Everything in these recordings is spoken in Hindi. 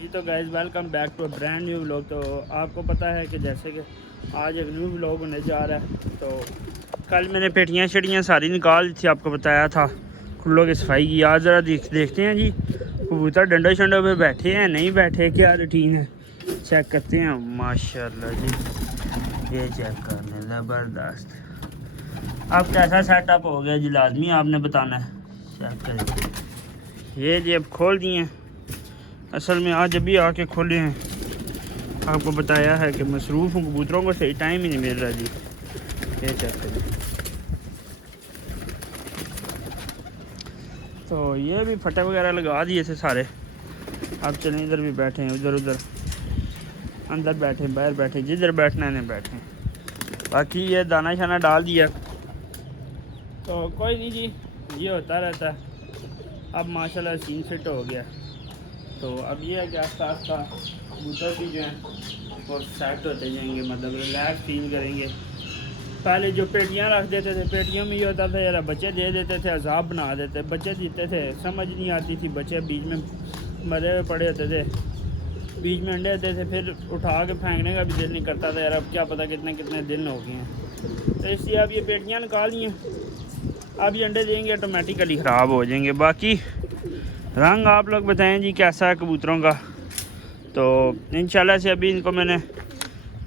जी तो guys welcome back to a brand new vlog. तो आपको पता है कि जैसे कि आज एक न्यू व्लॉग होने जा रहा है। तो कल मैंने पेटियाँ शटियाँ सारी निकाल दी थी, आपको बताया था खुलों की सफाई की। आज ज़रा देखते हैं जी कबूतर डंडे शंडों पे बैठे हैं नहीं बैठे, क्या रूटीन है चेक करते हैं। माशाल्लाह जी ये चेक कर लें, ज़बरदस्त। अब कैसा सेटअप हो गया जी लाजमी आपने बताना है। चेक करें ये जी अब खोल दिए, असल में आज अभी आके खोले हैं। आपको बताया है कि मसरूफ़ हूँ, कबूतरों को सही टाइम ही नहीं मिल रहा जी। ये चेक करें, तो ये भी फटे वगैरह लगा दिए थे सारे। अब चलें, इधर भी बैठे हैं, उधर उधर अंदर बैठे बाहर बैठे, जिधर बैठना है बैठे। बाकी ये दाना शाना डाल दिया, तो कोई नहीं जी, ये होता रहता है। अब माशाल्लाह सीन फिट हो गया। तो अब ये है कि आस्ता आस्ता कबूतर भी जो हैं वो सेट होते जाएंगे, मतलब रिलैक्स फील करेंगे। पहले जो पेटियाँ रख देते थे, पेटियों में ये होता था यार बच्चे दे देते थे, अजाब बना देते, बच्चे जीते थे, समझ नहीं आती थी, बच्चे बीच में मरे हुए पड़े होते थे, बीच में अंडे होते थे, फिर उठा के फेंकने का भी दिल नहीं करता था यार, अब क्या पता कितने कितने दिन हो गए हैं। तो इसलिए अब ये पेटियाँ निकाल ली हैं, अब ये अंडे देंगे ऑटोमेटिकली ख़राब हो जाएंगे। बाकी रंग आप लोग बताएं जी कैसा है कबूतरों का। तो इंशाल्लाह से अभी इनको मैंने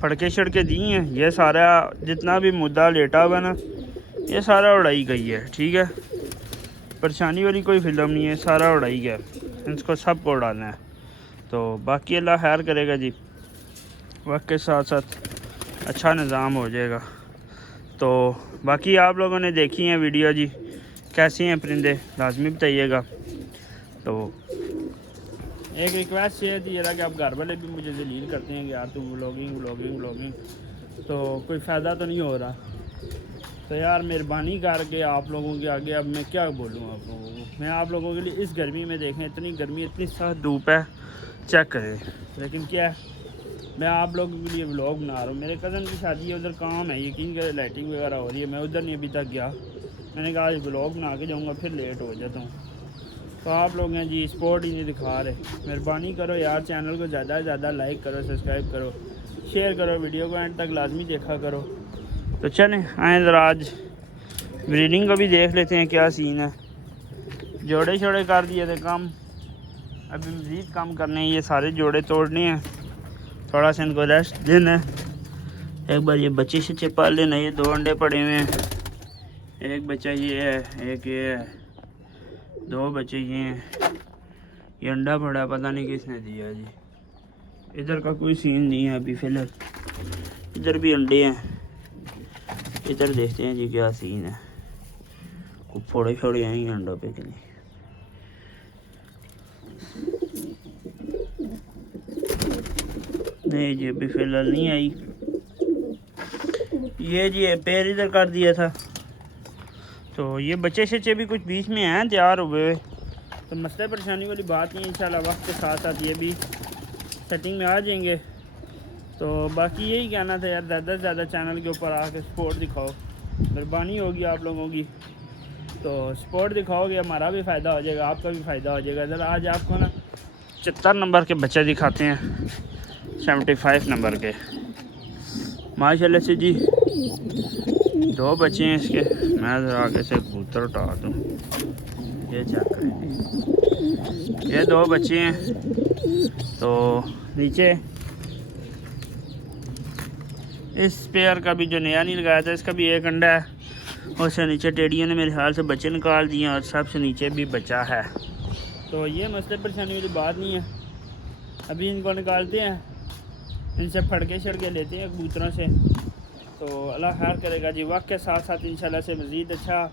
फड़के शड़के दी हैं। ये सारा जितना भी मुद्दा लेटा हुआ ना, ये सारा उड़ाई गई है, ठीक है, परेशानी वाली कोई फिल्म नहीं है, सारा उड़ाई गया, इसको सबको उड़ाना है। तो बाकी अल्लाह खैर करेगा जी, वक्त के साथ साथ अच्छा निज़ाम हो जाएगा। तो बाकी आप लोगों ने देखी हैं वीडियो जी, कैसी हैं परिंदे लाजमी बताइएगा। तो एक रिक्वेस्ट ये थी कि आप घर वाले भी मुझे जलील करते हैं कि यार तुम व्लॉगिंग व्लॉगिंग व्लॉगिंग, तो कोई फ़ायदा तो नहीं हो रहा। तो यार मेहरबानी करके आप लोगों के आगे अब मैं क्या बोलूँ आप लोगों को। मैं आप लोगों के लिए इस गर्मी में देखें, इतनी गर्मी इतनी सख्त धूप है, चेक करें, लेकिन क्या है मैं आप लोगों के लिए व्लॉग बना रहा हूँ। मेरे कज़न की शादी है, उधर काम है, यकीन करें लाइटिंग वगैरह हो रही है, मैं उधर नहीं अभी तक गया। मैंने कहा आज व्लॉग बना के जाऊँगा, फिर लेट हो जाता हूँ। तो आप लोग हैं जी सपोर्ट ही नहीं दिखा रहे, मेहरबानी करो यार, चैनल को ज़्यादा से ज़्यादा लाइक करो, सब्सक्राइब करो, शेयर करो, वीडियो को एंड तक लाजमी देखा करो। तो चलें आए ज़रा आज ब्रीडिंग को भी देख लेते हैं क्या सीन है। जोड़े शोड़े कर दिए थे कम, अभी मज़ीद कम करने हैं, ये सारे जोड़े तोड़ने हैं, थोड़ा सा इनको रेस्ट देना है। एक बार ये बच्चे शच्चे पाल लेना। ये 2 अंडे पड़े हुए हैं, एक बच्चा ये है, एक ये है, 2 बच्चे ये हैं। ये अंडा पड़ा, पता नहीं किसने दिया जी। इधर का कोई सीन नहीं है अभी फ़िलहाल, इधर भी अंडे हैं, इधर देखते हैं जी क्या सीन है। कुछ फोड़े फोड़े आएंगे अंडों पे के लिए। नहीं जी अभी फ़िलहाल नहीं आई। ये जी पैर इधर कर दिया था, तो ये बच्चे शच्चे भी कुछ बीच में हैं तैयार हुए, तो मसले परेशानी वाली बात नहीं, इंशाल्लाह वक्त के साथ साथ ये भी सेटिंग में आ जाएंगे। तो बाकी यही कहना था यार, ज़्यादा से ज़्यादा चैनल के ऊपर आके सपोर्ट दिखाओ, मेहरबानी होगी आप लोगों की। तो सपोर्ट दिखाओगे हमारा भी फ़ायदा हो जाएगा, आपका भी फ़ायदा हो जाएगा। ज़रा आज आपको ना 74 नंबर के बच्चे दिखाते हैं, 75 नंबर के माशाल्लाह से जी। 2 बच्चे हैं इसके, मैं ज़रा आगे से कबूतर उठा दूँ, ये चेक करें, ये 2 बच्चे हैं। तो नीचे इस पेयर का भी जो नया नहीं लगाया था, इसका भी एक अंडा है, उससे नीचे टेडियों ने मेरे ख्याल से बच्चे निकाल दिए और सबसे नीचे भी बचा है। तो ये मसले परेशानी वाली बात नहीं है, अभी इनको निकालते हैं, इनसे फड़के शड़के लेते हैं कबूतरों से। तो अल्लाह खैर करेगा जी, वक्त के साथ साथ इंशाल्लाह से मज़ीद अच्छा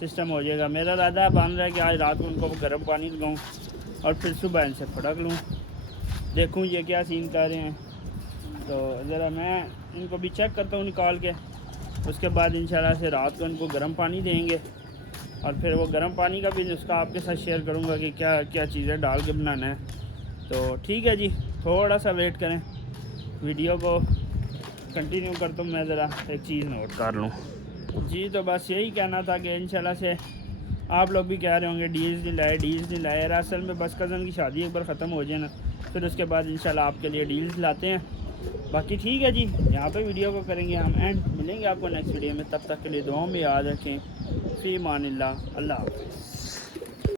सिस्टम हो जाएगा। मेरा इरादा बन रहा है कि आज रात को उनको गर्म पानी लगाऊँ और फिर सुबह इनसे फड़क लूँ, देखूँ ये क्या सीन कर रहे हैं। तो ज़रा मैं इनको भी चेक करता हूँ निकाल के, उसके बाद इंशाल्लाह से रात को इनको गर्म पानी देंगे, और फिर वो गर्म पानी का भी नुस्खा आपके साथ शेयर करूँगा कि क्या क्या चीज़ें डाल के बनाना है। तो ठीक है जी, थोड़ा सा वेट करें, वीडियो को कंटिन्यू करता हूँ। मैं ज़रा एक चीज़ नोट कर लूँ जी। तो बस यही कहना था कि इंशाल्लाह से आप लोग भी कह रहे होंगे डीज नहीं लाए, डीज नहीं लाए। असल में बस कज़न की शादी एक बार ख़त्म हो जाए ना, फिर उसके बाद इंशाल्लाह आपके लिए डील्स लाते हैं। बाकी ठीक है जी, यहाँ पे वीडियो को करेंगे हम एंड। मिलेंगे आपको नेक्स्ट वीडियो में, तब तक के लिए दुआओं में याद रखें। फ़ी अमानिल्लाह, अल्लाह हाफ़िज़।